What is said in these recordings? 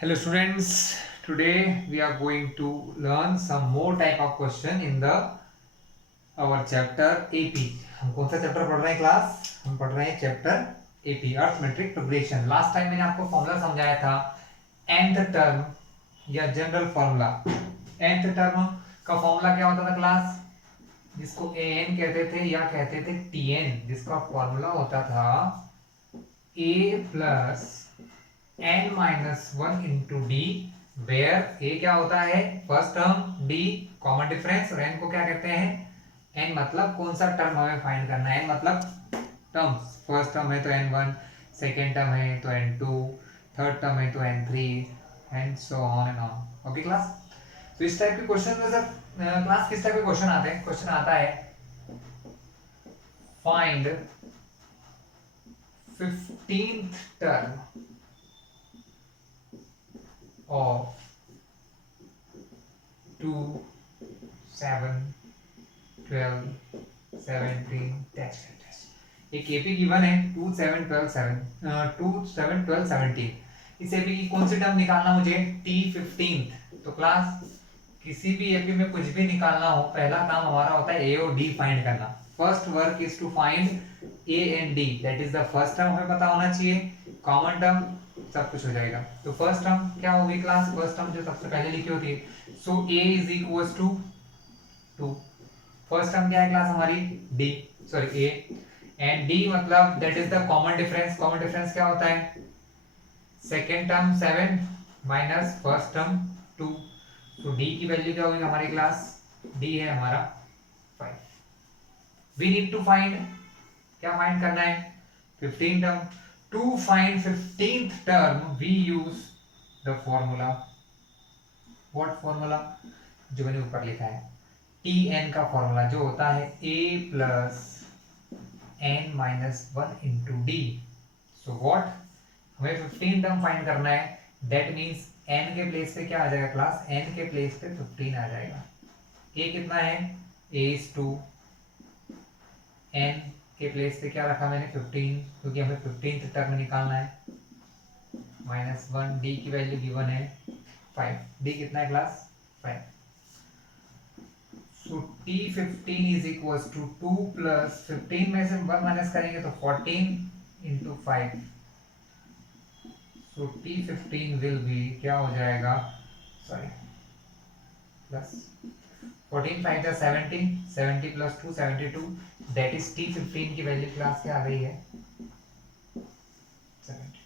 Hello students, today we are going to learn some more type of question in the our chapter AP. हम कौन सा chapter पढ़ रहे हैं class? हम पढ़ रहे हैं chapter AP arithmetic progression. Last time मैंने आपको फॉर्मूला समझाया था nth टर्म या जनरल फॉर्मूला। nth टर्म का फॉर्मूला क्या होता था क्लास? जिसको an कहते थे या कहते थे tn, जिसका फॉर्मूला होता था a plus n minus one into D, where a क्या होता है first term, d common difference और n को क्या कहते हैं, n मतलब कौन सा टर्म हमें फाइंड करना है, n मतलब टर्म्स। फर्स्ट टर्म है तो n1, सेकेंड टर्म है तो n2, थर्ड टर्म है तो n3 and so on and on. Okay class, तो इस टाइप के क्वेश्चन में सर क्लास किस टाइप के क्वेश्चन आते हैं? क्वेश्चन आता है find 15th term of 2, 7, 12, 17 dash dash dash। एक एपी गिवन है 2, 7, 12, 17। इस एपी की कौन सी टर्म निकालना मुझे? T15। तो क्लास किसी भी एपी में कुछ भी निकालना हो, पहला काम हमारा होता है ए और डी फाइंड करना। First work is to find A and D, that is the first term हमें पता होना चाहिए, कॉमन टर्म सब कुछ हो जाएगा। तो फर्स्ट टर्म क्या होगी क्लास? फर्स्ट टर्म जो सबसे पहले लिखी होती है, so a is equals to 2। First term क्या है क्लास हमारी? D, sorry A, and D मतलब that is the common difference. Common difference क्या होता है? Second term 7 minus first term 2। तो डी की वैल्यू क्या होगी हमारी क्लास? डी है हमारा 5। वी नीड टू फाइंड, क्या फाइंड करना है? 15 term. To find 15th term we use the formula. What formula? जो मैंने ऊपर लिखा है, Tn का फॉर्मूला जो होता है a plus n minus one into D. So what, हमें 15 टर्म फाइंड करना है, दैट मीन्स n के प्लेस पे क्या आ जाएगा क्लास? n के प्लेस पे 15 आ जाएगा। a कितना है? a is 2, n के प्लेस पे क्या रखा मैंने? 15, क्योंकि हमें 15th टर्म निकालना है, माइनस वन। डी की वैल्यू गिवन है 5। डी कितना है class? 5। So T15 is equals to 2 plus 15 में से 1 माइनस करेंगे तो 14 into 5। So T15 will be क्या हो जाएगा, सॉरी प्लस 14 5 जा 70, 70 प्लस 2 72, दैट इज T15 की वैल्यू क्लास क्या आ गई है? 72।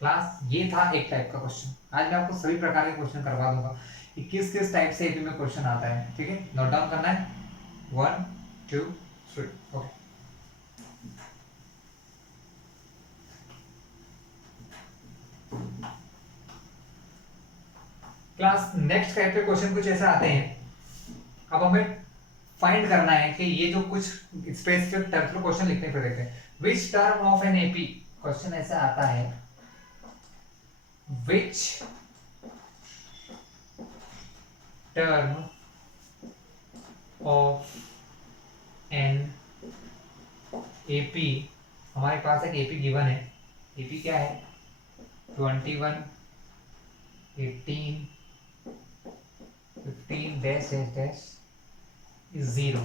क्लास ये था एक टाइप का क्वेश्चन। आज मैं आपको सभी प्रकार के क्वेश्चन करवा दूंगा कि किस किस टाइप से एपी में क्वेश्चन आता है। ठीक है, नोट डाउन करना है 1 2 3। ओके क्लास, नेक्स्ट टाइप के क्वेश्चन कुछ ऐसे आते हैं। अब हमें फाइंड करना है कि ये जो कुछ स्पेसिफिक टाइप के क्वेश्चन लिखने पे देखते हैं। Which term of an AP, question ऐसा आता है, which term of an AP, हमारे पास एक एपी गिवन है। एपी क्या है? 21 18 15 dash dash dash is 0।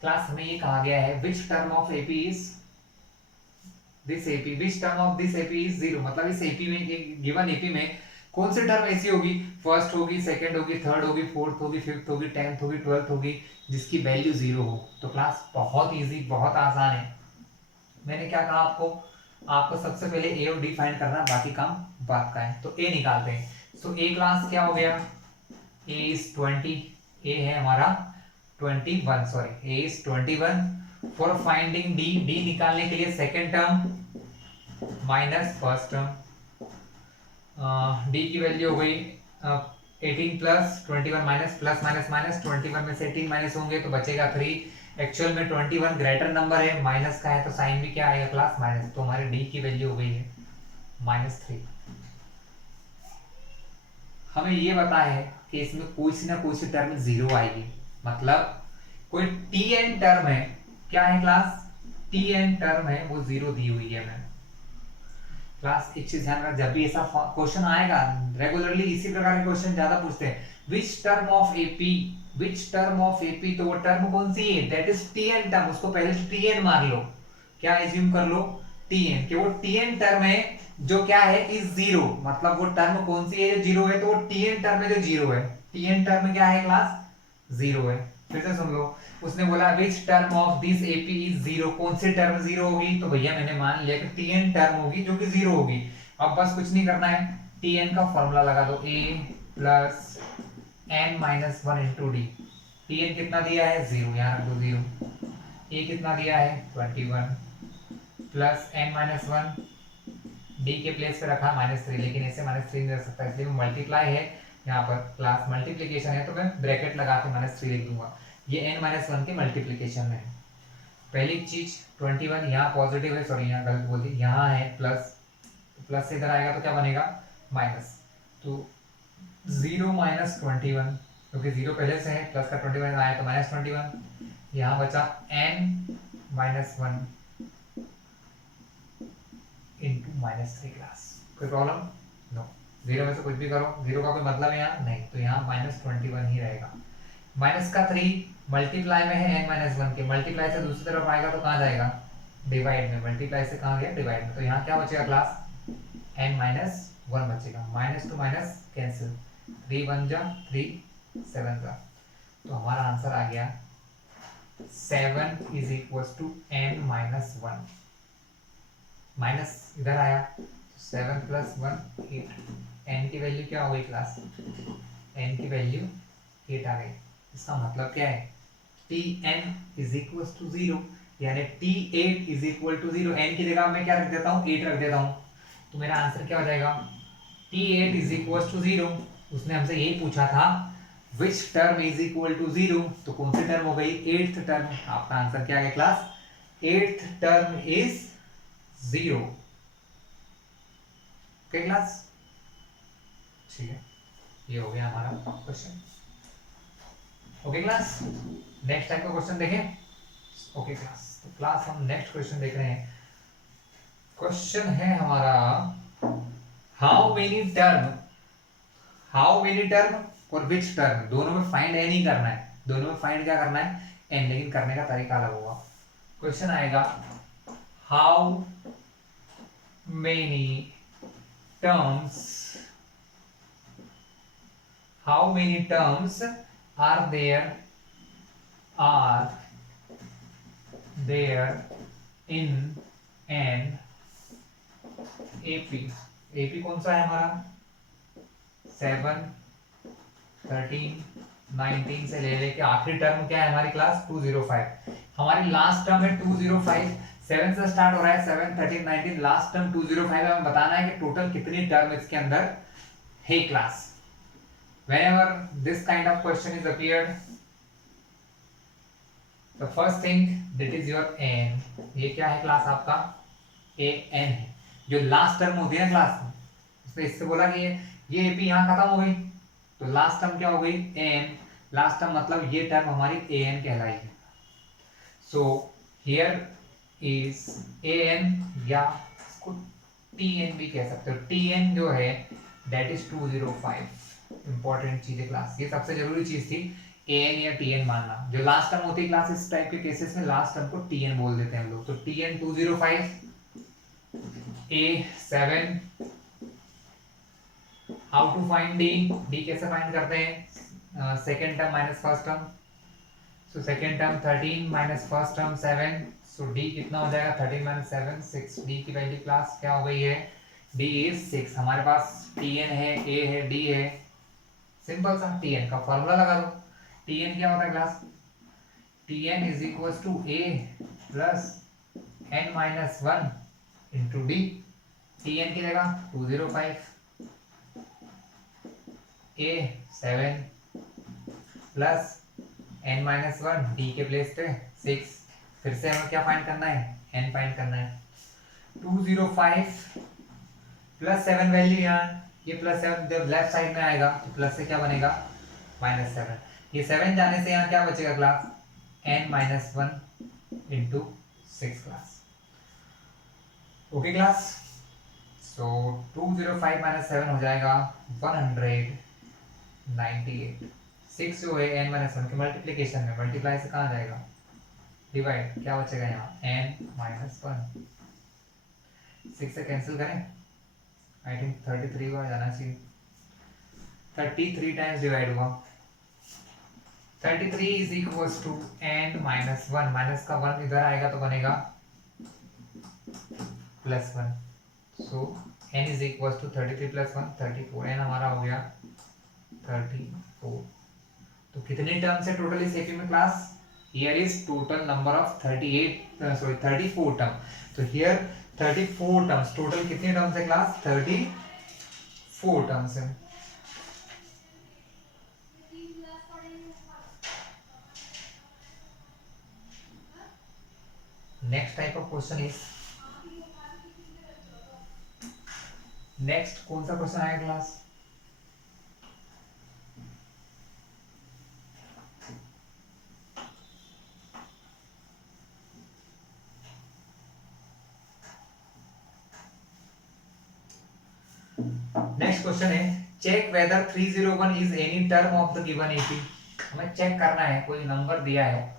Class में ये कहा गया है which term of AP is this AP, which term of this AP is 0, मतलब इस एपी में, गिवन एपी में कौन सी टर्म ऐसी होगी, फर्स्ट होगी, सेकंड होगी, थर्ड होगी, फोर्थ होगी, फिफ्थ होगी, 10th होगी, 12th होगी, जिसकी वैल्यू 0 हो। तो क्लास बहुत इजी, बहुत आसान है। मैंने क्या कहा आपको सबसे पहले ए और डी फाइंड करना, बाकी काम बात का है। तो ए निकालते हैं। सो ए क्लास क्या हो गया? ए इज 20, ए है हमारा 21, sorry A is 21। For finding D, D निकालने के लिए second term minus first term, D की वैल्यू हो गई 18 plus 21 minus plus minus minus, 21 में से 18 माइनस होंगे तो बचेगा 3। एक्चुअल में 21 ग्रेटर नंबर है, माइनस का है तो साइन भी क्या आएगा क्लास? माइनस। तो हमारे डी की वैल्यू हो गई है -3। हमें ये पता है कि इसमें कोई सी ना कोई सी टर्म 0 आएगी, मतलब कोई Tn टर्म है, क्या है क्लास? Tn टर्म है वो 0 दी हुई है हमें। क्लास एक चीज ध्यान रख, जब भी ऐसा क्वेश्चन आएगा रेगुलरली इसी प्रकार के क्वेश्चन ज्यादा पूछते हैं, which term of AP, which term of AP, तो वो टर्म कौन सी है, दैट इज टीएन टर्म, उसको पहले से टीएन मान लो, क्या एज्यूम कर लो, टीएन, कि वो टीएन टर्म है जो क्या है इज जीरो, मतलब वो टर्म कौन सी है जो जीरो है, तो वो टीएन टर्म है जो जीरो है, टीएन टर्म क्या है क्लास, जीरो है। फिर से सुन लो, उसने बोला which term of this AP is zero, कौन सी टर्म जीरो होगी, तो भैया मैंने मान लिया कि टीएन टर्म होगी जो कि जीरो होगी। अब बस कुछ नहीं करना है, टीएन का फॉर्मूला लगा दो, a plus N minus one into d, Tn कितना दिया है जीरो, यहाँ रख दो जीरो, ए कितना दिया है 21 plus N minus one, D के प्लेस पे रखा -3, लेकिन ऐसे -3 नहीं रख सकता, इसलिए मल्टीप्लाई है, यहाँ पर क्लास मल्टीप्लिकेशन है तो मैं ब्रैकेट लगा के -3 लिख दूंगा, ये n-1 के मल्टीप्लिकेशन में है। पहली चीज 21 यहाँ पॉजिटिव है, सॉरी यहाँ गलत बोल दी, यहाँ है प्लस, तो प्लस से इधर आएगा तो क्या बनेगा माइनस, तो 0 - 21, क्योंकि 0 पहले से है, प्लस का 21 आया तो -21, यहाँ बचा n-1 इंटू -3 क्लास। कोई प्रॉब्लम नो, जीरो में से कुछ भी करो, जीरो का कोई मतलब है यहाँ नहीं, तो यहाँ -21 ही रहेगा। माइनस का 3 मल्टीप्लाई में है n-1 के, मल्टीप्लाई से दूसरी तरफ आएगा तो कहाँ जाएगा, डिवाइड में, मल्टीप्लाई से कहाँ गया डिवाइड में, तो यहाँ क्या बचेगा क्लास, n-1 बचेगा, माइनस टू माइनस कैंसिल, 3 1 जा 3 7 जा, तो हमारा आंसर आ गया 7 = n-1, माइनस इधर आया 7 + 1 8, n की वैल्यू क्या हो गई क्लास, n की वैल्यू 8 आ गई। इसका मतलब क्या है, Tn = 0, यानी T8 = 0, n की जगह मैं क्या रख देता हूँ 8 रख देता हूँ, तो मेरा आंसर क्या हो जाएगा, T8 = 0। उसने हमसे यही पूछा था which term is equal to 0, तो कौन सी टर्म हो गई, 8th टर्म, आपका आंसर क्या है class, 8th term is 0। Okay class, ठीक है, ये हो गया हमारा question. Okay class, next type का क्वेश्चन देखें। ओके क्लास, तो क्लास हम नेक्स्ट क्वेश्चन देख रहे हैं। क्वेश्चन है हमारा हाउ मेनी टर्म और विच टर्म, दोनों में फाइंड एन ही करना है, दोनों में फाइंड क्या करना है एन, लेकिन करने का तरीका अलग होगा। क्वेश्चन आएगा how many terms are there in an AP कौन सा है हमारा 7 13 19 से ले लेके आखिरी टर्म क्या है हमारी क्लास 205, हमारी लास्ट टर्म है 205, 7 से स्टार्ट हो रहा है 7 13 19, लास्ट टर्म 205 है, हमें बताना है कि टोटल कितनी टर्म इसके अंदर है class. Whenever this kind of question is appeared, the first thing that is your n, ये क्या है क्लास आपका a n है, जो लास्ट टर्म होती है ना क्लास, उसने इससे बोला कि ये AP यहाँ खत्म हो गई, तो लास्ट टर्म क्या हो गई n, लास्ट टर्म मतलब ये टर्म हमारी an कहलाएगी। सो हियर इज an, या इसको tn भी कह सकते हो, tn जो है दैट इज 205, इंपॉर्टेंट चीज है क्लास, ये सबसे जरूरी चीज थी an या tn मानना, जो लास्ट टर्म होती है क्लास इस टाइप के केसेस में लास्ट टर्म को tn बोल देते हैं हम लोग, तो tn 205, a 7, how to find d कैसे फाइंड करते हैं, second term minus first term, so second term 13 minus first term 7, so d कितना हो जाएगा 13 - 7 6, d की वैल्यू क्लास क्या हो गई है, d इज 6, हमारे पास tn है, a है, d है, सिंपल सा tn का फॉर्मूला लगा दो, tn क्या होता है class, tn = a + n-1 into d, tn की जगह 205, a 7 प्लस n-1, d के प्लेस पे 6, फिर से हमें क्या फाइंड करना है n फाइंड करना है, 205 प्लस 7 वैल्यू यहाँ, ये +7 जब लेफ्ट साइड में आएगा तो प्लस से क्या बनेगा -7, ये 7 जाने से यहाँ क्या बचेगा class n-1 into 6 class. Okay class, so 205 minus 7 हो जाएगा 198। 6 जो है n माइनस वन के मल्टीप्लीकेशन में, मल्टीप्लाई से कहाँ जाएगा, डिवाइड, क्या बचेगा यहाँ n माइनस वन। 6 से कैंसिल करें, आई थिंक 33 बार जाना चाहिए, 33 टाइम्स डिवाइड हुआ, 33 is equals to n minus one, minus का वन इधर आएगा तो बनेगा plus one. So n is equals to 33 plus one 34, n हमारा हो गया 34। तो कितने टर्म्स है टोटल इस एपी में class, here is total number of 34 term. तो हियर 34 टर्म्स, टोटल कितने टर्म्स है क्लास, 34 टर्म्स है। Next type of question is, next कौन सा क्वेश्चन आएगा क्लास, नेक्स्ट क्वेश्चन है check whether 301 is any term of the given AP. हमें check करना है, कोई नंबर दिया है,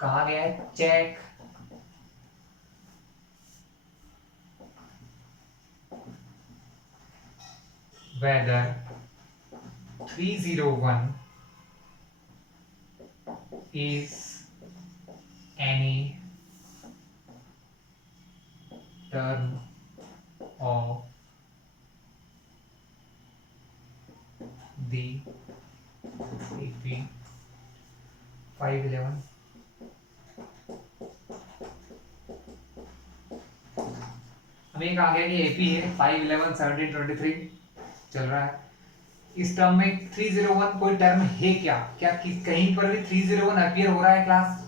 कहा गया है check whether 301 is any term of the AP 511। हमें एक आ गया कि एपी है 511 1723 चल रहा है, इस टर्म में 301 कोई टर्म है क्या, क्या कहीं पर भी 301 अपीयर हो रहा है class.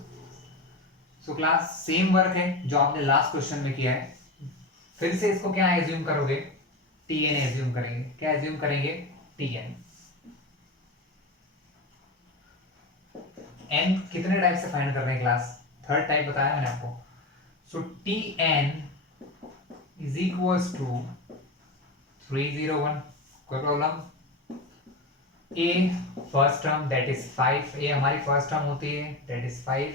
So class same work है जो आपने लास्ट क्वेश्चन में किया है, फिर से इसको क्या एज्यूम करोगे, tn एज्यूम करेंगे, क्या एज्यूम करेंगे, tn। n कितने टाइप से फाइंड कर रहे हैं क्लास, थर्ड टाइप बताया मैंने आपको। So tn is equals to 301, कोई problem, a first term that is 5, a हमारी फर्स्ट टर्म होती है that is 5।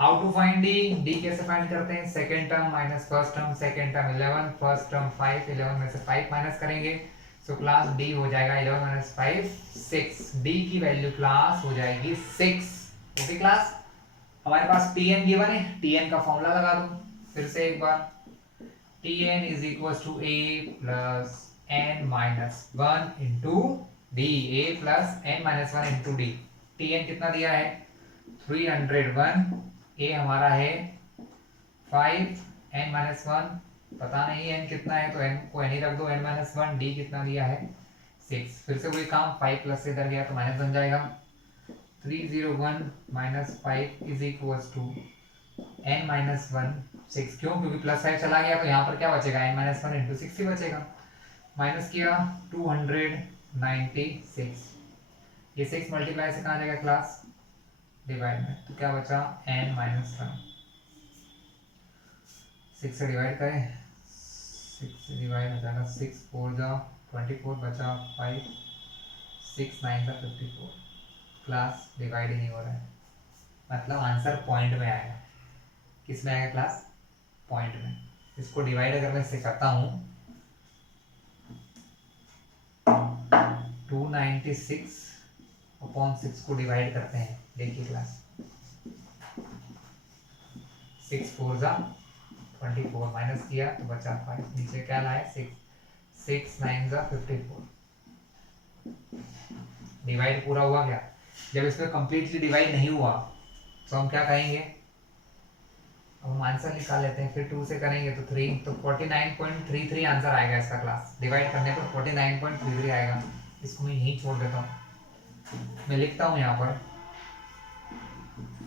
How to find d कैसे फाइंड करते हैं, second term minus first term, second term 11, first term 5, 11 में से 5 माइनस करेंगे, सो क्लास d हो जाएगा 11 माइनस 5 6, d की वैल्यू क्लास हो जाएगी 6। ओके क्लास, हमारे पास tn गिवन है, tn का फॉर्मूला लगा दो फिर से एक बार, tn is equals to a plus n minus one into d, a plus n minus one into D. tn कितना दिया है 301, a हमारा है 5, n माइनस वन पता नहीं n कितना है तो n को n ही रख दो, n माइनस वन, d कितना दिया है 6। फिर से वही काम, 5 प्लस से इधर गया तो माइनस बन जाएगा, 301 minus 5 is equals to n minus one 6, क्यों, क्योंकि प्लस 5 चला गया तो यहाँ पर क्या बचेगा, n माइनस वन इंटू 6 ही बचेगा, माइनस किया 296, ये 6 मल्टीप्लाई से कहाँ जाएगा क्लास, डिवाइड में, तो क्या बचा n माइनस वन, 6 से डिवाइड करें, 6 से डिवाइड हो जाएगा, 6 4 जा 24 बचा 5, 6 9 जा 54, क्लास डिवाइड ही नहीं हो रहा है, मतलब आंसर पॉइंट में आएगा, किस में आएगा क्लास, पॉइंट में। इसको डिवाइड अगर मैं इससे करता हूँ 296 अपॉन 6 को डिवाइड करते हैं, देखिए क्लास 6 4 जा 24 माइनस किया तो बचा 5, नीचे क्या लाए 6, 6 9 जा 54, डिवाइड पूरा हुआ क्या, जब इसमें कंप्लीटली डिवाइड नहीं हुआ तो हम क्या कहेंगे, अब हम आंसर निकाल लेते हैं, फिर 2 से करेंगे तो 3, तो 49.33 आंसर आएगा इसका क्लास, डिवाइड करने पर 49.33 आएगा। इसको मैं यहीं छोड़ देता हूँ, मैं लिखता हूँ यहाँ पर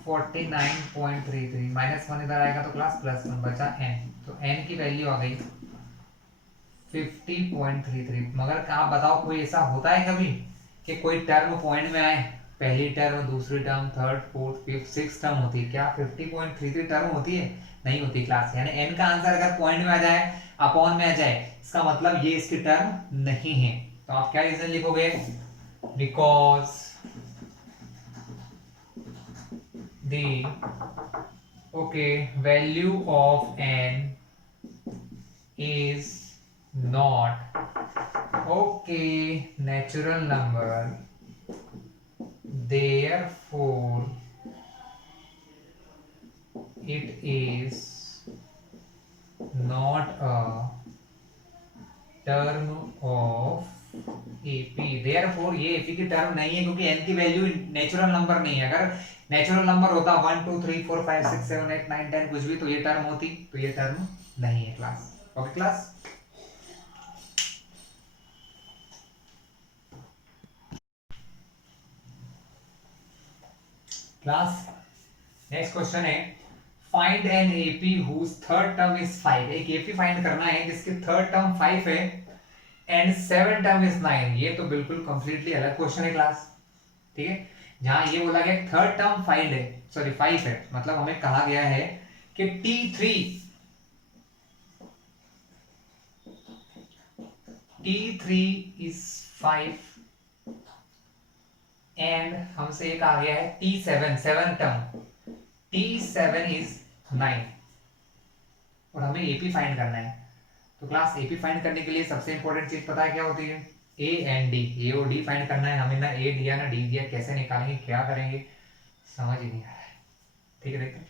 49.33, माइनस वन इधर आएगा तो क्लास प्लस वन, बचा n, तो n की वैल्यू आ गई 50.33। मगर आप बताओ कोई ऐसा होता है कभी कि कोई टर्म पॉइंट में आए, पहली टर्म, दूसरी term, third fourth fifth six term होती है, क्या 50.33 टर्म होती है, नहीं होती क्लास। यानी n का आंसर अगर पॉइंट में आ जाए, अपॉन में आ जाए, इसका मतलब ये इसकी टर्म नहीं है। तो आप क्या रीजन लिखोगे? Because the okay value of n is not okay natural number, therefore it is not a term of AP। therefore ये AP की टर्म नहीं है क्योंकि n की वैल्यू नेचुरल नंबर नहीं है। अगर नेचुरल नंबर होता 1 2 3 4 5 6 7 8 9 10 कुछ भी, तो ये टर्म होती, तो ये टर्म नहीं है class. Okay class. Class next question है find an AP whose third term is 5। एक एपी फाइंड करना है जिसकी थर्ड टर्म 5 है एंड सेवन टर्म इज 9। ये तो बिल्कुल कंप्लीटली अलग क्वेश्चन है क्लास। ठीक है, जहां ये बोला गया थर्ड टर्म फाइंड है, सॉरी 5 है, मतलब हमें कहा गया है कि T3 is 5 एंड हमसे एक आ गया है T7 7 टर्म, T7 is 9 और हमें AP फाइंड करना है। तो क्लास AP फाइंड करने के लिए सबसे इंपॉर्टेंट चीज पता है क्या होती है? A and D। A और D फाइंड करना है हमें, ना A दिया ना D दिया, कैसे निकालेंगे, क्या करेंगे, समझ ही नहीं आ रहा है। ठीक है, देखते हैं।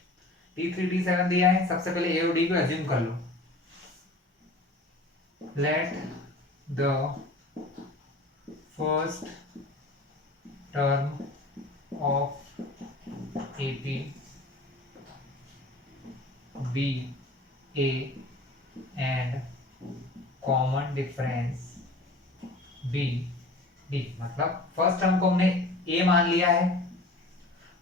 T3 T7 दिया है, सबसे पहले A और D को अज्यूम कर लो। Let the first term of AP be A and common difference B D। मतलब फर्स्ट टर्म को हमने A मान लिया है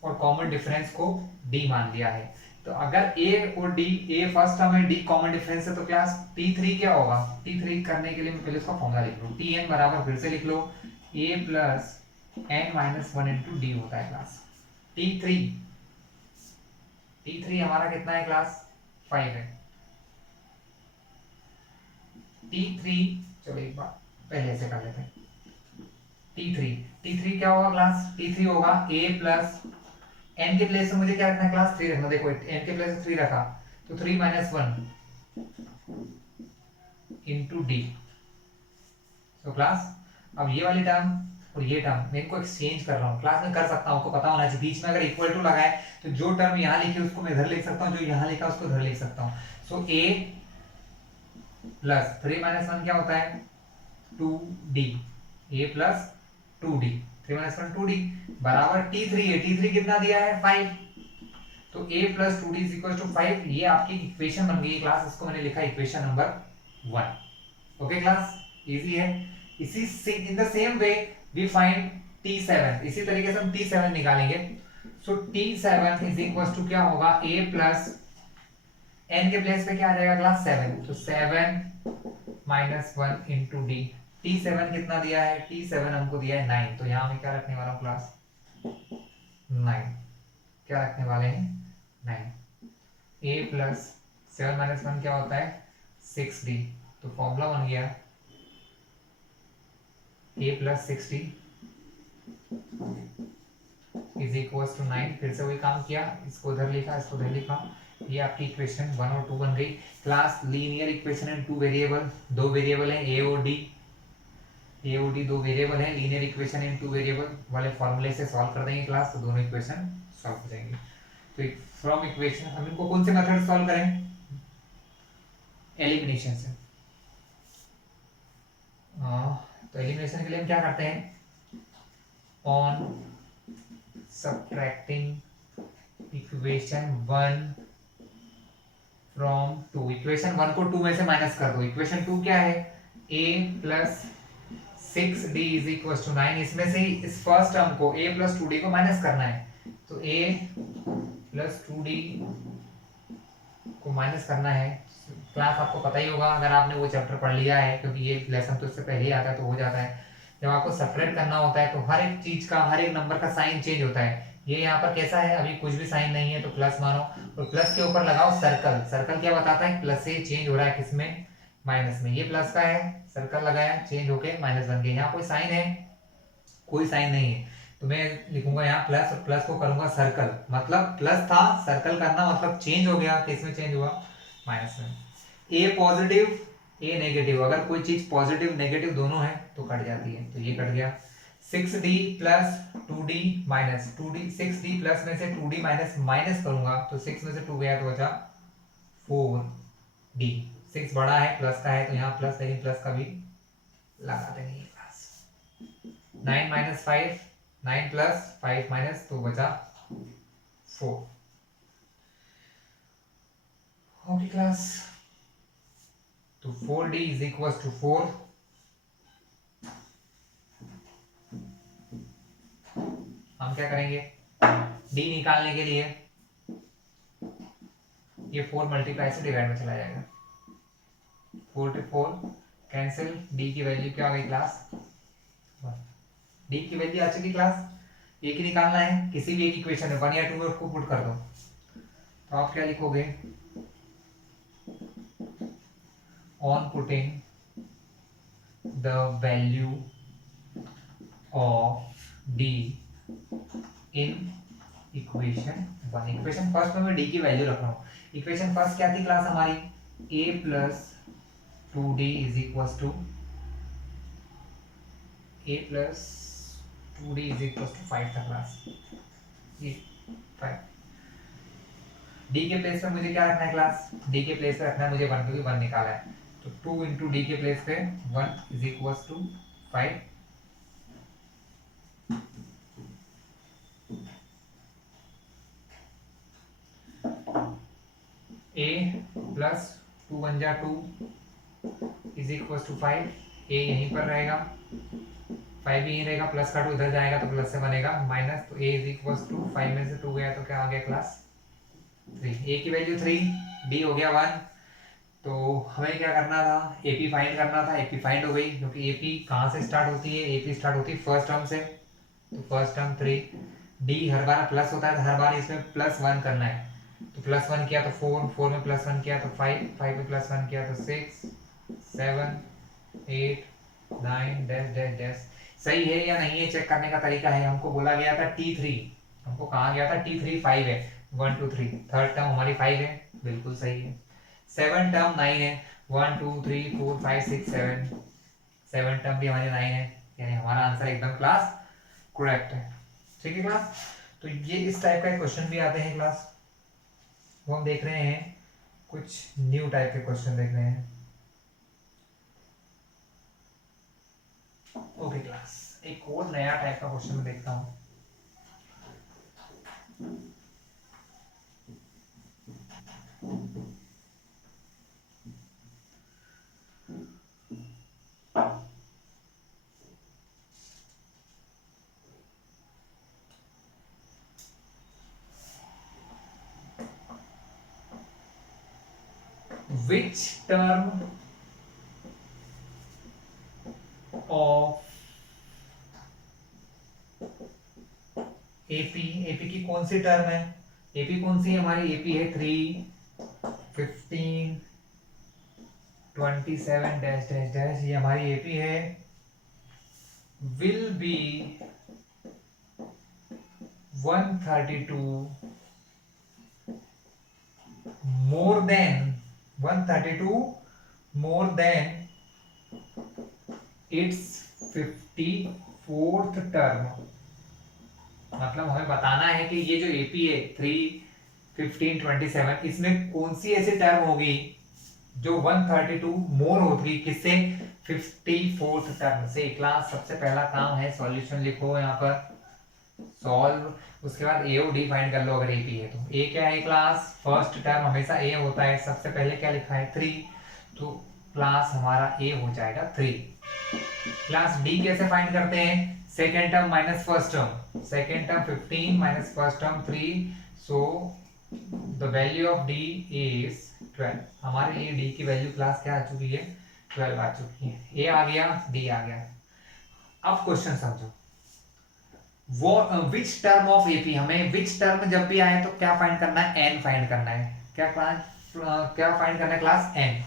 और कॉमन डिफरेंस को D मान लिया है। तो अगर A और D, A फर्स्ट टर्म है, D कॉमन डिफरेंस है, तो क्लास T3 क्या होगा? T3 करने के लिए मैं पहले इसका फॉर्मूला लिख लूं। Tn बराबर फिर से लिख लो A plus n minus 1 into D होता है क्लास। T3 हमारा कितना है क्लास? 5 है। T3 चलो एक बार पहले से कर लेते हैं। T3 क्या होगा क्लास? T3 होगा A प्लस n के प्लेस में मुझे क्या रखना है क्लास? 3 रखना। देखो n के प्लेस में 3 रखा तो 3 माइनस 1 इंटू डी। तो क्लास अब ये वाली टर्म और ये टर्म मैं इनको एक्सचेंज कर रहा हूँ। क्लास में कर सकता हूँ, आपको पता होना चाहिए। बीच में अगर इक्वल टू लगाए तो जो टर्म यहाँ लिखी उसको मैं इधर लिख सकता हूँ, जो यहाँ लिखा उसको इधर लिख सकता हूँ। सो A प्लस 3 माइनस 1 क्या होता है? 2D। A plus 2D, 3 minus 1 2D बराबर T3 है। T3 कितना दिया है? 5। तो A plus 2D is equal to 5। ये आपकी इक्वेशन बन गई क्लास, इसको मैंने लिखा equation number 1। Okay class, easy है। इसी in the same way we find T7। इसी तरीके से हम T7 निकालेंगे। सो T7 इज इक्वल टू क्या होगा? A प्लस n के प्लेस पे क्या आ जाएगा क्लास? 7। तो 7 माइनस 1 इंटू डी। T7 कितना दिया है? T7 हमको दिया है 9। तो यहाँ मैं क्या रखने वाला हूँ क्लास? 9। क्या रखने वाले हैं? 9। A प्लस 7 माइनस 1 क्या होता है? 6D। तो फॉर्मूला बन गया A plus 6D is equal to 9। फिर से वही काम किया, इसको उधर लिखा, इसको उधर लिखा। ये आपकी इक्वेशन 1 और 2 बन गई class. Linear equation and 2 variable, 2 variable है A और D। A और D 2 वेरिएबल है। लीनियर इक्वेशन एंड 2 वेरिएबल वाले फॉर्मूले से सॉल्व कर देंगे क्लास, तो दोनों इक्वेशन सॉल्व हो जाएंगे। तो फ्रॉम इक्वेशन हम इनको कौन से मेथड सॉल्व करें? एलिमिनेशन से। तो एलिमिनेशन के लिए हम क्या करते हैं? On subtracting equation 1 from 2। Equation 1 को 2 में से माइनस कर दो। इक्वेशन 2 क्या है? A plus 6D is equal to 9। इसमें से इस फर्स्ट टर्म को A प्लस 2D को माइनस करना है। तो A प्लस 2D को माइनस करना है। क्लास आपको पता ही होगा अगर आपने वो चैप्टर पढ़ लिया है, क्योंकि ये लेसन तो इससे पहले ही आता है, तो हो जाता है। जब आपको सब्ट्रैक्ट करना होता है तो हर एक चीज का, हर एक नंबर का साइन चेंज होता है। ये यहाँ पर कैसा है, अभी कुछ भी साइन नहीं है तो प्लस मानो, और प्लस के ऊपर लगाओ सर्कल। सर्कल क्या बताता है, प्लस से चेंज हो रहा है किसमें, माइनस में। ये प्लस का है, सर्कल लगाया, चेंज होके माइनस बन गया। यहाँ कोई साइन है, कोई साइन नहीं है, तो मैं लिखूंगा यहाँ प्लस, और प्लस को करूंगा सर्कल, मतलब प्लस था, सर्कल करना मतलब चेंज हो गया, किसमें चेंज हुआ, माइनस में। ए पॉजिटिव, ए नेगेटिव, अगर कोई चीज पॉजिटिव नेगेटिव दोनों है तो कट जाती है, तो ये कट गया। 6d plus 2d minus 2d, 6d plus में से 2d माइनस माइनस करूंगा तो 6 में से 2 गया तो बचा 4d। 6 बड़ा है, प्लस का है, तो यहाँ प्लस, लेकिन प्लस का भी लगा देंगे प्लस। 9 माइनस 5, 9 प्लस 5 माइनस, तो बचा 4। ओके क्लास, तो 4d इज इक्वल टू 4। हम क्या करेंगे, d निकालने के लिए ये 4 मल्टीप्लाई से डिवाइड में चला जाएगा, 4 to 4 कैंसिल, d की वैल्यू क्या आ गई क्लास, d की वैल्यू आ चुकी क्लास। एक ही निकालना है, किसी भी एक इक्वेशन में 1 या 2 में उसको पुट कर दो, तो आप क्या लिखोगे, on putting the value of d in equation 1। Equation first में मैं d की वैल्यू रख रहा हूँ। इक्वेशन फर्स्ट क्या थी क्लास हमारी, a plus 2d is equal to, a plus 2d is equal to 5 था क्लास, ये 5। d के प्लेस पे मुझे क्या रखना है क्लास, d के प्लेस पे रखना है मुझे 1, क्योंकि 1 निकाला है, तो 2 इंटू डी के प्लेस पे 1 is equal to 5। a plus 2 1 जा 2 इज इक्वल टू 5। a यहीं पर रहेगा, 5 भी यहीं रहेगा, प्लस का 2 इधर जाएगा तो प्लस से बनेगा माइनस, तो a इज इक्वल टू 5 में से 2 गया तो क्या आ गया क्लास 3। a की वैल्यू 3, d हो गया 1। तो हमें क्या करना था, AP फाइंड करना था, AP फाइंड हो गई, क्योंकि AP कहाँ से स्टार्ट होती है, AP स्टार्ट होती है फर्स्ट टर्म से, तो फर्स्ट टर्म 3। d हर बार प्लस होता है, तो हर बार इसमें प्लस 1 करना है, तो प्लस 1 किया तो 4, 4 में प्लस 1 किया तो 5, 5 में प्लस 1 किया तो 6, 7, 8, 9 डैश डैश डैश। सही है या नहीं है चेक करने का तरीका है, हमको बोला गया था T3, हमको कहा गया था T3 5 है, 1 2 3, थर्ड टर्म हमारी 5 है, बिल्कुल सही है। 7 टर्म 9 है, 1 2 3 4 5 6 7, 7 टर्म भी हमारे 9 है, यानी हमारा आंसर एकदम क्लास करेक्ट है। ठीक है क्लास, तो ये इस टाइप का क्वेश्चन भी आते हैं क्लास, वो हम देख रहे हैं, कुछ न्यू टाइप के क्वेश्चन देख रहे हैं। ओके क्लास, एक और नया टाइप का क्वेश्चन मैं देखता हूँ। Which term of AP, AP की कौन सी टर्म है, AP कौन सी है हमारी, AP है 3 15 27 डैश डैश डैश, ये हमारी AP है, will be 132 more than 132 more than its 54th term। मतलब हमें बताना है कि ये जो AP है 3 15 27, इसमें कौन सी ऐसी टर्म होगी जो 132 मोर होगी किससे, 54th टर्म से। क्लास सबसे पहला काम है सॉल्यूशन लिखो यहाँ पर, सॉल्व, उसके बाद ए और डी फाइंड कर लो अगर AP है तो। A क्या है क्लास, फर्स्ट टर्म हमेशा A होता है, सबसे पहले क्या लिखा है 3, तो क्लास हमारा A हो जाएगा 3। क्लास D कैसे फाइंड करते हैं, second term minus first term, second term 15 minus first term 3, so the value of D is 12। हमारे लिए D की वैल्यू क्लास क्या आ चुकी है, 12 आ चुकी है। A आ गया, D आ गया। अब क्वेश्चन समझो, वो विच टर्म ऑफ एपी, हमें विच टर्म जब भी आए तो क्या फाइंड करना है, एन फाइंड करना है। क्या क्लास, क्या फाइंड करना है class, N.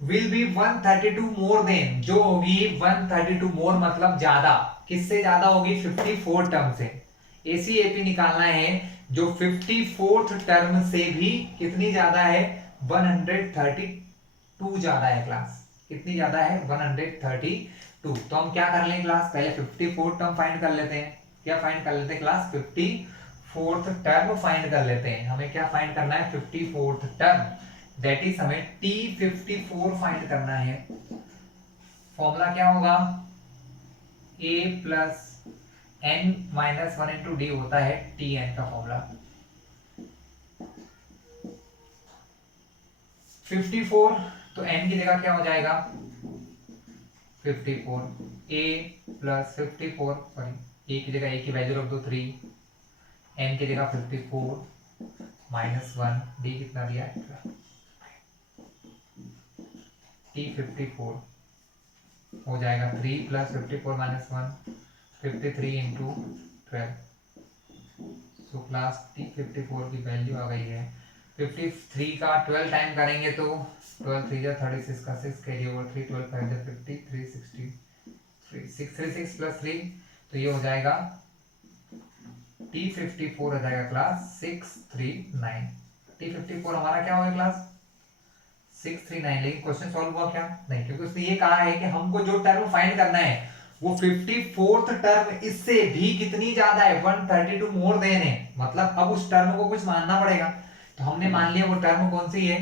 Will be 132 more than, जो होगी 132 मोर मतलब ज्यादा, किससे ज्यादा होगी, 54 टर्म से। ऐसी एपी निकालना है जो 54th टर्म से भी कितनी ज्यादा है, 132 ज्यादा है क्लास, कितनी ज्यादा है, 132। तो हम क्या कर लेंगे क्लास, पहले 54 टर्म फाइंड कर लेते हैं। क्या फाइंड कर लेते हैं क्लास, 54th टर्म फाइंड कर लेते हैं। हमें क्या फाइंड करना है, 54th टर्म, दैट इज हमें T54 फाइंड करना है। फॉर्मूला क्या होगा, a plus n minus 1 into D होता है Tn का फॉर्मूला। 54, तो n की जगह क्या हो जाएगा, 54, a प्लस 54, सॉरी a की जगह a की वैल्यू रख दो 3, n की जगह 54 माइनस 1, d कितना दिया है, T54 हो जाएगा 3 plus 54 minus 1, 53 into 12। So class T54 की वैल्यू आ गई है 53 का 12 टाइम करेंगे तो 12 3 जा 36 का 6 कैरी ओवर 3, 12 5 जा 50, 3 63, 636 प्लस 3, तो ये हो जाएगा T54 हो जाएगा क्लास 639। T54 हमारा क्या हो गया क्लास, 639। लेकिन क्वेश्चन सॉल्व हुआ क्या, नहीं, क्योंकि उसने ये कहा है कि हमको जो टर्म फाइंड करना है वो 54th टर्म इससे भी कितनी ज्यादा है, 132 मोर देन है, मतलब अब उस टर्म को कुछ मानना पड़ेगा। तो हमने मान लिया वो टर्म कौन सी है,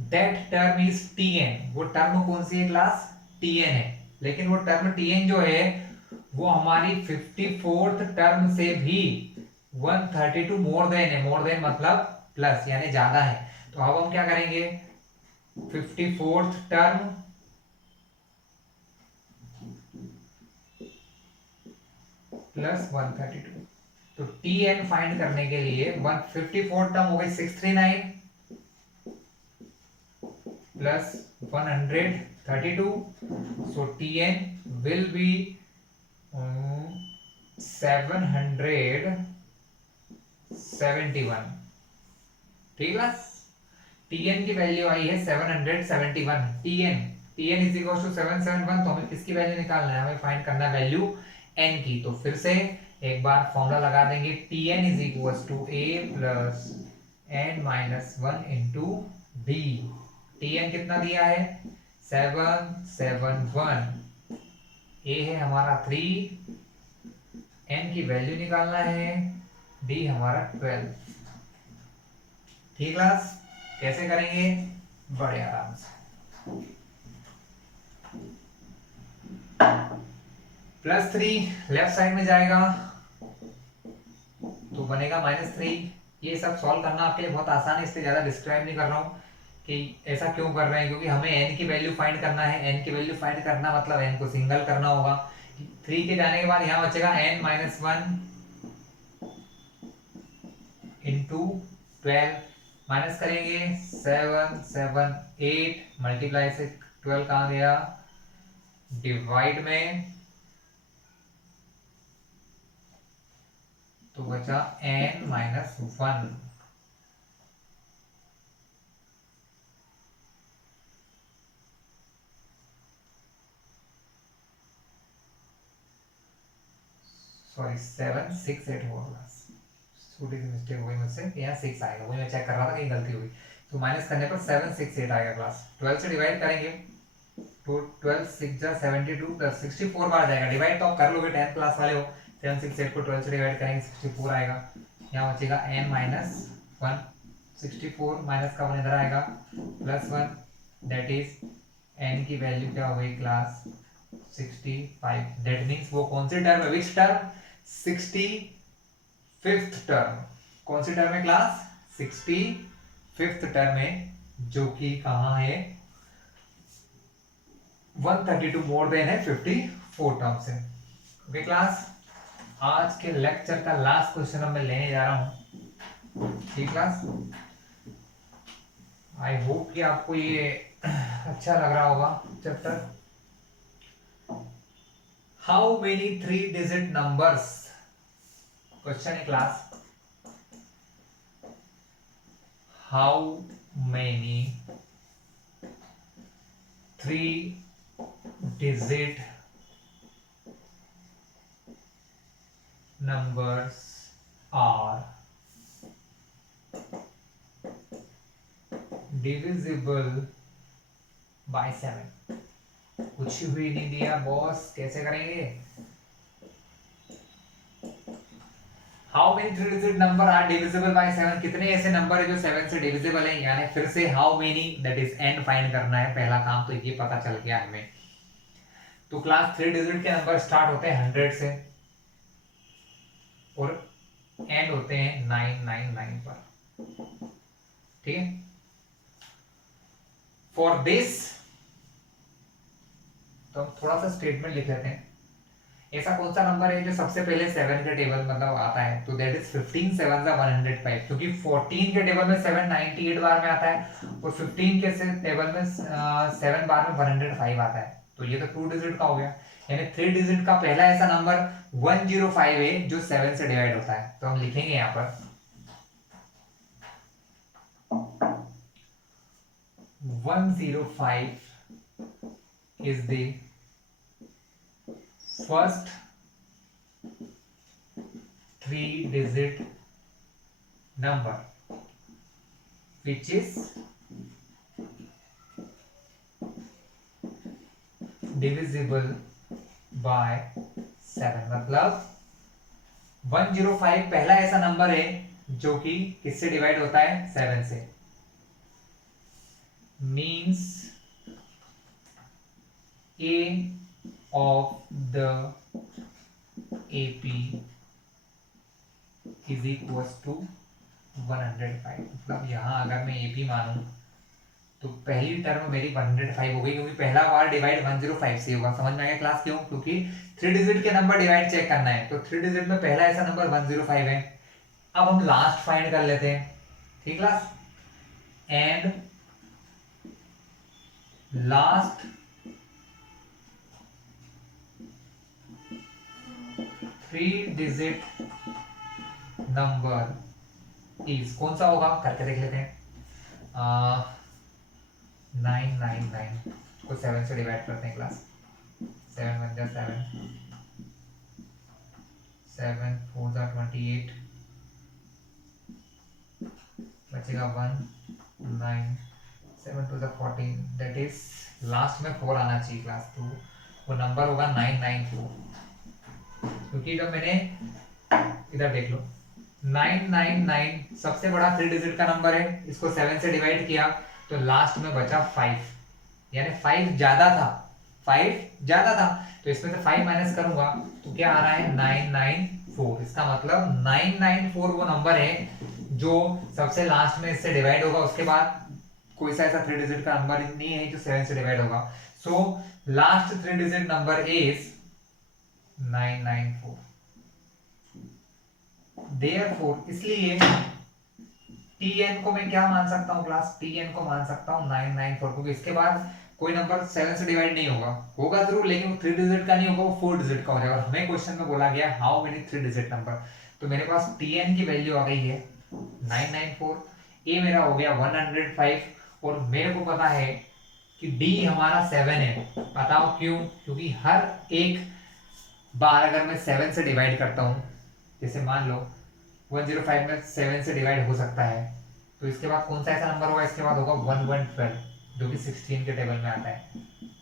दैट टर्म इज Tn। वो टर्म कौन सी है क्लास, Tn है। लेकिन वो टर्म Tn जो है वो हमारी 54th टर्म से भी 132 मोर देन है, मोर देन मतलब प्लस यानी ज्यादा है। तो अब हम क्या करेंगे, 54th टर्म प्लस 132, तो Tn फाइंड करने के लिए 154 टर्म हो गई 639 plus 132, so Tn will be 771। ठीक है, Tn की वैल्यू आई है 771। Tn इज इक्वल टू 771, तो हमें किसकी वैल्यू निकालना है, हमें फाइंड करना है वैल्यू n की। तो फिर से एक बार फॉर्मूला लगा देंगे, Tn is equal to a plus n minus 1 into D. Tn कितना दिया है, 771, a है हमारा 3, n की वैल्यू निकालना है, d हमारा 12। ठीक क्लास, कैसे करेंगे, बड़े आराम से। +3 लेफ्ट साइड में जाएगा तो बनेगा -3। ये सब सॉल्व करना आपके लिए बहुत आसान है, इसलिए ज्यादा डिस्क्राइब नहीं कर रहा हूँ कि ऐसा क्यों कर रहे हैं, क्योंकि हमें n की वैल्यू फाइंड करना है। n की वैल्यू फाइंड करना मतलब n को सिंगल करना होगा। 3 के जाने के बाद यहाँ बचेगा n माइनस 1 इंटू 12, माइनस करेंगे 7 7 8, मल्टीप्लाई से 12 कहाँ गया, डिवाइड में, तो बचा n माइनस 1। सॉरी 7 6 8 होगा, छोटी सी मिस्टेक हो गई मुझसे, यहाँ 6 आएगा, वही मैं चेक कर रहा था कहीं गलती हुई। तो माइनस करने पर 7 6 8 आएगा क्लास। 12 से डिवाइड करेंगे तो 12 6 जा 72 प्लस 64 बार जाएगा, डिवाइड तो आप कर लोगे 10th क्लास वाले हो। 7 6 8 को 12 से डिवाइड करेंगे 64 आएगा, यहाँ बचेगा n माइनस 1, 64 माइनस का 1 इधर आएगा, प्लस 1, दैट इज n की वैल्यू क्या हो गई क्लास 65। दैट मीन्स वो कौन सी टर्म है, विच टर्म, 65th टर्म। कौन सी टर्म है क्लास, 65th टर्म है, जो कि कहाँ है, 132 मोर देन है 54 टर्म से। ओके क्लास, आज के लेक्चर का लास्ट क्वेश्चन अब मैं लेने जा रहा हूँ। ठीक क्लास, आई होप कि आपको ये अच्छा लग रहा होगा chapter. How many 3 digit numbers, question है class, how many 3 digit numbers are divisible by 7? कुछ भी नहीं दिया बॉस, कैसे करेंगे? How many 3 digit number are divisible by 7? कितने ऐसे नंबर है जो 7 से डिविजिबल है, यानी फिर से how many that is n find करना है। पहला काम तो ये पता चल गया हमें। तो क्लास 3 डिजिट के नंबर स्टार्ट होते हैं 100 से और एंड होते हैं 999 पर, ठीक है। फॉर दिस, तो हम थोड़ा सा स्टेटमेंट लिख लेते हैं। ऐसा कौन सा नंबर है जो सबसे पहले 7 के टेबल मतलब आता है? तो दैट इज 15 7 105, क्योंकि 14 के टेबल में 7 98 बार में आता है और 15 के टेबल में 7 बार में 105 आता है। तो ये तो 2 डिजिट का हो गया, यानी 3 डिजिट का पहला ऐसा नंबर 105 है जो 7 से डिवाइड होता है। तो हम लिखेंगे यहाँ पर 105 is the first 3 digit number which is divisible by 7। मतलब 105 पहला ऐसा नंबर है जो कि किससे डिवाइड होता है? 7 से। Means A of the AP is equals to 105। मतलब यहाँ अगर मैं AP मानूं तो पहली टर्म मेरी 105 हो गई, क्योंकि पहला बार डिवाइड 105 से होगा। समझ में आ गया क्लास? क्यों? क्योंकि 3 डिजिट के नंबर डिवाइड चेक करना है, तो 3 डिजिट में पहला ऐसा नंबर 105 है। अब हम लास्ट फाइंड कर लेते हैं, ठीक class? And last 3 digit number is, कौन सा होगा करके देख लेते हैं। 999 को 7 से डिवाइड करते हैं क्लास। 7 1 7, 7 4 28, बचेगा 1 9, 7 2 14, दैट इज लास्ट में 4 आना चाहिए क्लास। तो वो नंबर होगा 994, क्योंकि जब मैंने इधर देख लो 999 सबसे बड़ा 3 डिजिट का नंबर है, इसको 7 से डिवाइड किया तो लास्ट में बचा 5, यानी 5 ज्यादा था, 5 ज्यादा था, तो इसमें से 5 माइनस करूंगा तो क्या आ रहा है? 994। इसका मतलब 994 वो नंबर है जो सबसे लास्ट में इससे डिवाइड होगा। उसके बाद कोई सा ऐसा 3 डिजिट का नंबर नहीं है जो 7 से डिवाइड होगा। So last 3 digit number is 994। Therefore, इसलिए tn को मैं क्या मान सकता हूँ क्लास? tn को मान सकता हूँ 994, क्योंकि इसके बाद कोई नंबर 7 से डिवाइड नहीं होगा, होगा जरूर लेकिन 3 डिजिट का नहीं होगा, वो 4 डिजिट का हो जाएगा। हमें क्वेश्चन में बोला गया हाउ मेनी 3 डिजिट नंबर, तो मेरे पास tn की वैल्यू आ गई है 994, a मेरा हो गया 105 और मेरे को पता है कि d हमारा 7 है। बताओ क्यों? क्योंकि हर एक बार अगर मैं 7 से डिवाइड करता हूँ, जैसे मान लो 105 में 7 से डिवाइड हो सकता है, तो इसके बाद कौन सा ऐसा नंबर होगा? इसके बाद होगा 1112 जो कि 16 के टेबल में आता है,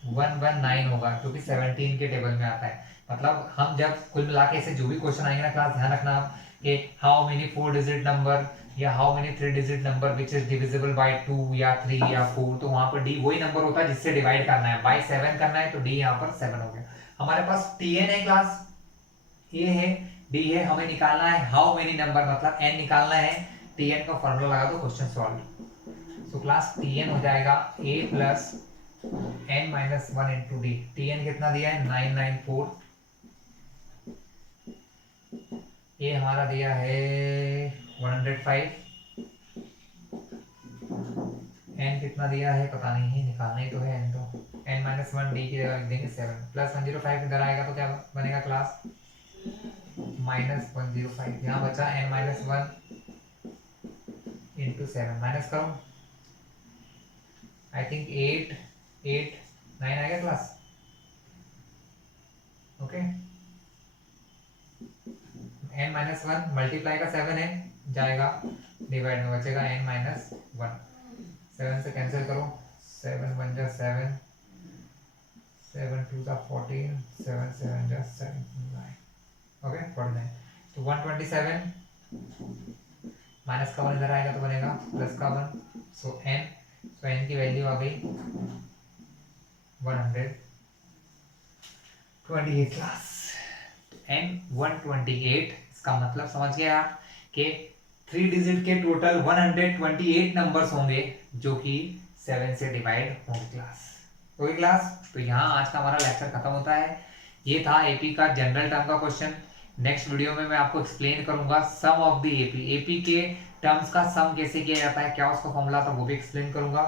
119 होगा जो कि 17 के टेबल में आता है। मतलब हम जब कुल मिला के ऐसे जो भी क्वेश्चन आएंगे ना क्लास, ध्यान रखना आप कि हाउ मेनी 4 डिजिट नंबर या how many 3 digit number which is divisible by 2 या 3 या 4, तो वहां पर डी वही नंबर होता है जिससे डिवाइड करना है। बाय 7 करना है तो डी यहाँ पर 7 हो गया। हमारे पास tn है क्लास, ये है, डी है, हमें निकालना है हाउ मेनी नंबर, मतलब n निकालना है। tn का फॉर्मूला लगा दो, question solve. So class tn हो जाएगा a plus n minus 1 into D. tn कितना दिया है? 994। ये हमारा दिया है 105, n n कितना दिया है पता नहीं है, निकालना ही तो है n, तो n माइनस वन डी की जगह लिख देंगे 7 प्लस 105 इधर आएगा तो क्या बनेगा क्लास माइनस 105। यहाँ बचा n minus one into 7 minus करो, आई थिंक 8 8 9 आएगा class. Okay n minus one multiply का 7 है जाएगा, डिवाइड में बचेगा n माइनस वन। 7 से कैंसिल करो, 7 1 जा 7, 7 2 जा 14, 7 7 जा 7 9। ओके 49 तो 127 माइनस का 1 इधर आएगा तो बनेगा प्लस का 1, सो n की वैल्यू आ गई 128 क्लास। n 128, इसका मतलब समझ गए आप कि 3 डिजिट के टोटल 128 नंबर्स होंगे जो कि 7 से डिवाइड होंगे क्लास। ओके क्लास, तो यहाँ आज का हमारा लेक्चर खत्म होता है। ये था एपी का जनरल टर्म का क्वेश्चन। नेक्स्ट वीडियो में मैं आपको एक्सप्लेन करूंगा सम ऑफ द एपी के टर्म्स का सम कैसे किया जाता है, क्या उसका फॉर्मूला था वो भी एक्सप्लेन करूंगा।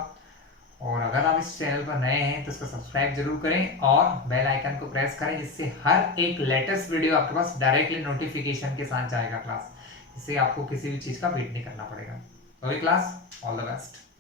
और अगर आप इस चैनल पर नए हैं तो इसको सब्सक्राइब जरूर करें और बेल आइकन को प्रेस करें, जिससे हर एक लेटेस्ट वीडियो आपके पास डायरेक्टली नोटिफिकेशन के साथ जाएगा क्लास, जिससे आपको किसी भी चीज़ का वेट नहीं करना पड़ेगा। Okay class, all the best.